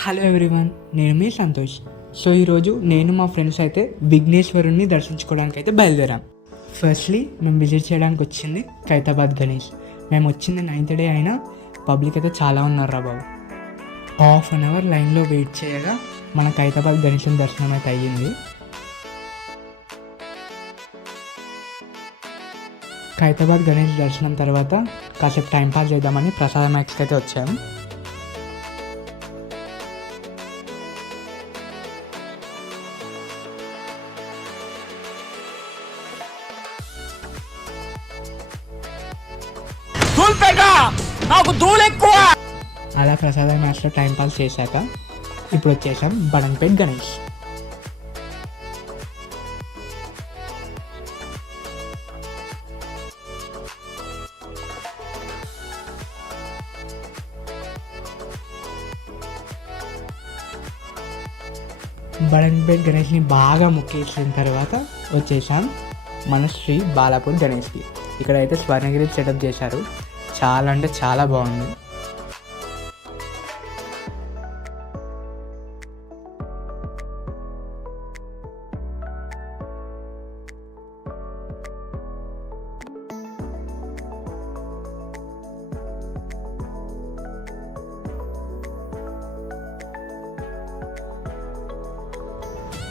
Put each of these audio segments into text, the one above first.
Hello everyone, నేను మీ Santosh. So ఈరోజు నేను మా ఫ్రెండ్స్ అయితే విఘ్నేశ్వరుణ్ణి దర్శించుకోవడానికి అయితే బయలుదేరాం. ఫస్ట్లీ మేము విజిట్ చేయడానికి వచ్చింది ఖైరతాబాద్ గణేష్. మేము వచ్చింది 9th డే అయినా పబ్లిక్ అయితే చాలా ఉన్నారు రా బాబు. హాఫ్ అన్ అవర్ లైన్లో వెయిట్ చేయగా మన ఖైరతాబాద్ గణేషుని దర్శనం అయితే అయ్యింది. ఖైరతాబాద్ గణేష్ దర్శనం తర్వాత కాసేపు టైంపాస్ చేద్దామని ప్రసాద్ మ్యాక్స్కి అయితే వచ్చాము. అలా ప్రసాద్ మ్యాచ్లో టైంపాస్ చేశాక ఇప్పుడు వచ్చేసాం బడంపేట్ గణేష్. బడంపేట్ గణేష్ని బాగా మొక్కేసిన తర్వాత వచ్చేసాం మన శ్రీ బాలాపూర్ గణేష్కి. ఇక్కడైతే స్వర్ణగిరి సెటప్ చేశారు, చాలా అంటే చాలా బాగుంది.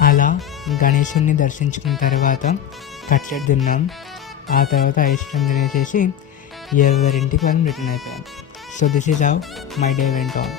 అలా గణేశుడిని దర్శించుకున్న తర్వాత కట్లెట్ తిన్నాం. ఆ తర్వాత ఐస్ క్రీమ్ తినేసేసి ఎవరింటికి వాళ్ళని రిటర్న్ అయిపోయాం. So this is how my day went on.